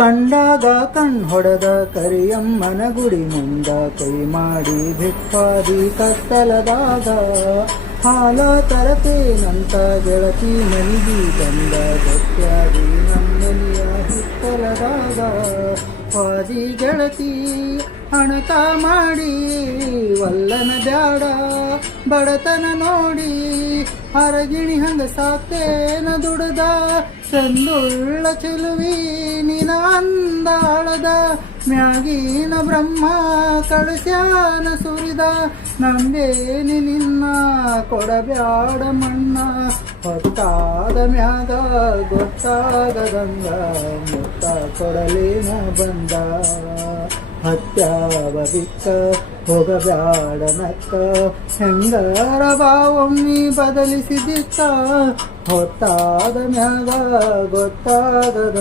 ಕಂಡಾಗ ಹೊಡೆದ ಕರಿಯಮ್ಮನ ಗುಡಿ ಮುಂದ ಕೈ ಮಾಡಿ ಭಿಕ್ಷಾದಿ ಕತ್ತಲದಾಗ ಹಾಲ ತರತೇನಂತ ಗೆಳತಿ ಮನಿಗಿ ಬಂದ ಗಟ್ಯಾದಿ ನಮ್ಮೆಲಿಯ ಹಿತ್ತಲದಾಗ ವಾದಿ ಗೆಳತಿ ಹಣಕ ಮಾಡಿ ವಲ್ಲನ ಬ್ಯಾಡ ಬಡತನ ನೋಡಿ ಹರಗಿಣಿ ಹಂಗ ಸಾಕೇನ ದುಡದ ಚಂದುಳ್ಳ ಚೆಲುವಿ ನಿನ ಅಂದಾಳದ ಮ್ಯಾಗಿನ ಬ್ರಹ್ಮ ಕಳಸ್ಯಾನ ಸುರಿದ ನಂಬೇನಿ ನಿನ್ನ ಕೊಡಬ್ಯಾಡ ಮಣ್ಣ ಹೊತ್ತಾದ ಮ್ಯಾಗ ಗೊತ್ತಾಗದಂಗ ಮುತ್ತ ಕೊಡಲೇನ ಬಂದ ಹತ್ಯಾವ ಬಿಕ್ಕ ಹೋಗಬ್ಯಾಡ ನಕ್ಕ ಹೆಂಗಾರ ಬಾವೊಮ್ಮಿ ಬದಲಿಸಿದಿಕ್ಕ ಹೊತ್ತಾದ ಮ್ಯಾಗ ಗೊತ್ತಾಗದ